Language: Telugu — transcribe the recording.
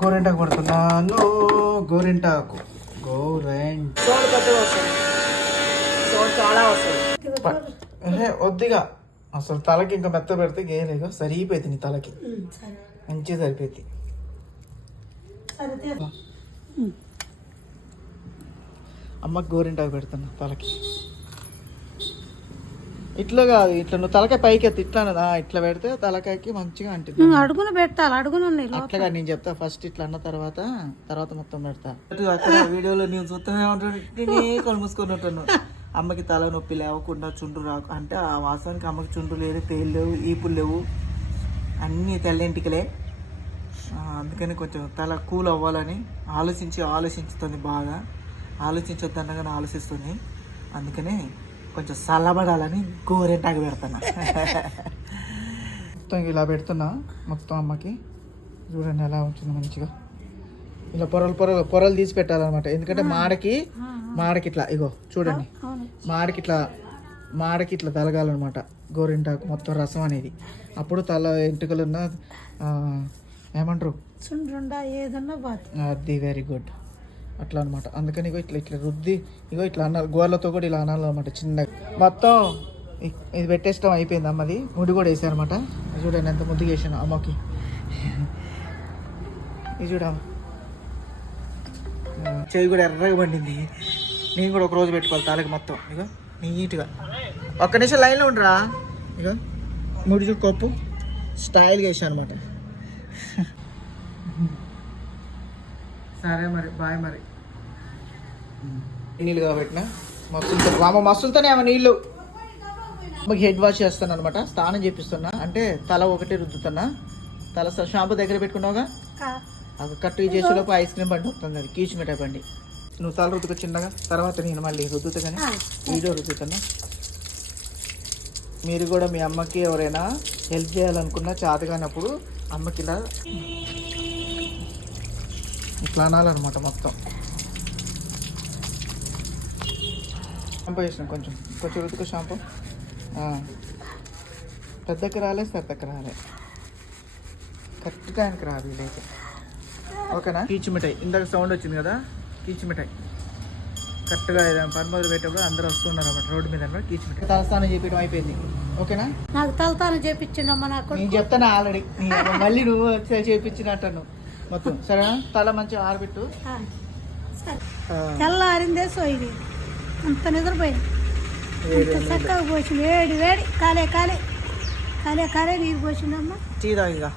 గోరింటాకు పడుతున్నాను గోరింటాకు. గోరెంట్ వద్దిగా. అసలు తలకి ఇంకా మెత్త పెడితే గేలేగా సరిపోయింది నీ తలకి. మంచిగా సరిపోయింది. సరే అమ్మకి గోరింటాకు పెడుతున్నా తలకి. ఇట్లా కాదు ఇట్లా నువ్వు తలకాయ పైకి ఎత్తి ఇట్లా అన్నదా ఇట్లా పెడితే తలకాయకి మంచిగా అంటుంది. నువ్వు అడుగున పెట్టాలి అడుగున ఉన్నాయి లోపల. అట్లా కాదు, నేను చెప్తా ఫస్ట్ ఇట్లా అన్న తర్వాత తర్వాత మొత్తం పెడతా. అక్కడ వీడియోలో నేను చూస్తూనే ఉంటాను నేనే కళ్ళు మూసుకొని ఉంటాను అమ్మకి తల నొప్పి లేవకుండా చుండ్రు రాకు అంటే ఆ వాసనకి అమ్మకి చుండ్రు లేదు తేలు లేవు ఈపులు లేవు అన్నీ తెల్లింటికలే. ఆ, అందుకని కొంచెం తల కూల్ అవ్వాలని ఆలోచించి ఆలోచించుతుంది బాగా. ఆలోచించొద్దనగానే ఆలోచిస్తుంది. అందుకని కొంచెం చల్లబడాలని గోరెంటాకు పెడుతున్నా. మొత్తం ఇలా పెడుతున్నా మొత్తం అమ్మకి. చూడండి ఎలా వచ్చింది మంచిగా. ఇలా పొరలు పొరలు పొరలు తీసి పెట్టాలన్నమాట. ఎందుకంటే మాడకి మాడకి ఇట్లా ఇగో చూడండి. మాడకి ఇట్లా మాడకి ఇట్లా తలగాలన్నమాట గోరింటాకు మొత్తం రసం అనేది. అప్పుడు తల ఎంటుకలున్న ఆ, ఏమంటారు? చుండ్రుండా ఏదన్నా బాత్. అది వెరీ గుడ్ అట్లా అనమాట అందుకని ఇగో ఇట్లా ఇట్లా రుద్ది ఇగో ఇట్లా అన్నారు గోర్లతో కూడా ఇలా అనాలన్నమాట చిన్నగా. మొత్తం ఇది పెట్టేస్తాం అయిపోయింది అమ్మది ముడి కూడా వేసారనమాట చూడండి ఎంత ముద్దు వేసాను అమ్మకి. ఇది చూడ చెవి కూడా ఎర్రగా పండింది. నేను కూడా ఒక రోజు పెట్టుకోవాలి తాలకి మొత్తం. ఇగో నీట్గా. ఒక్క నిమిషం లైన్లో ఉండరా. ఇగో ముడి చూడు కప్పు. స్టైల్గా వేసాను అనమాట సరే మరి బాయ్ మరి. నీళ్ళు కాబట్టిన? మస్తులతో అమ్మ మస్తులతోనే ఆమె నీళ్ళు. అమ్మకి హెడ్ వాష్ చేస్తాను అనమాట స్నానం చేపిస్తున్నా. అంటే తల ఒకటి రుద్దుతున్నా. తల స- షాంపూ దగ్గర పెట్టుకున్నావుగా? అది కట్టు చేసేలోపు ఐస్ క్రీమ్ బండి వస్తుంది అది కీచు మిఠాయి బండి. నువ్వు తల రుద్దుకు చిన్నగా తర్వాత నేను మళ్ళీ రుద్దుతా కానీ వీడియో రుద్దుతున్నా. మీరు కూడా మీ అమ్మకి ఎవరైనా హెల్ప్ చేయాలనుకున్నా చేత కానప్పుడు అమ్మకి ఇలా ఇట్లా అనాలన్నమాట మొత్తం. షాంపూ వేసిన కొంచెం. కొంచెం రుతుకు షాంపూ. పెద్దకి రాలే సరితకి రాలే. కరెక్ట్గా ఆయనకి రాదు వీలైతే ఓకేనా? కీచు మిఠాయి. ఇందాక సౌండ్ వచ్చింది కదా? కీచు మిఠాయి. కరెక్ట్గా ఏదైనా పని మొదలు పెట్టేప్పుడు అందరూ వస్తున్నారు అన్నమాట రోడ్డు మీద అన్నమాట కీచు మిఠాయి. తలస్నానం చేపించడం అయిపోయింది. ఓకేనా? నాకు తలతాను చేపించిండమ్మా నాకు. నేను చెప్తాను ఆల్రెడీ. మళ్ళీ నువ్వు చేపించినట్టు మొత్తం. సరేనా? తల మంచిగా ఆరబెట్టు. తెల్లారిందే సోయి అంత నిద్రపోయింది. చక్కగా పోసింది. వేడి వేడి కాలే కాలే. కాలే కాలే నీరు పోసిందమ్మా. టీ తాగిగా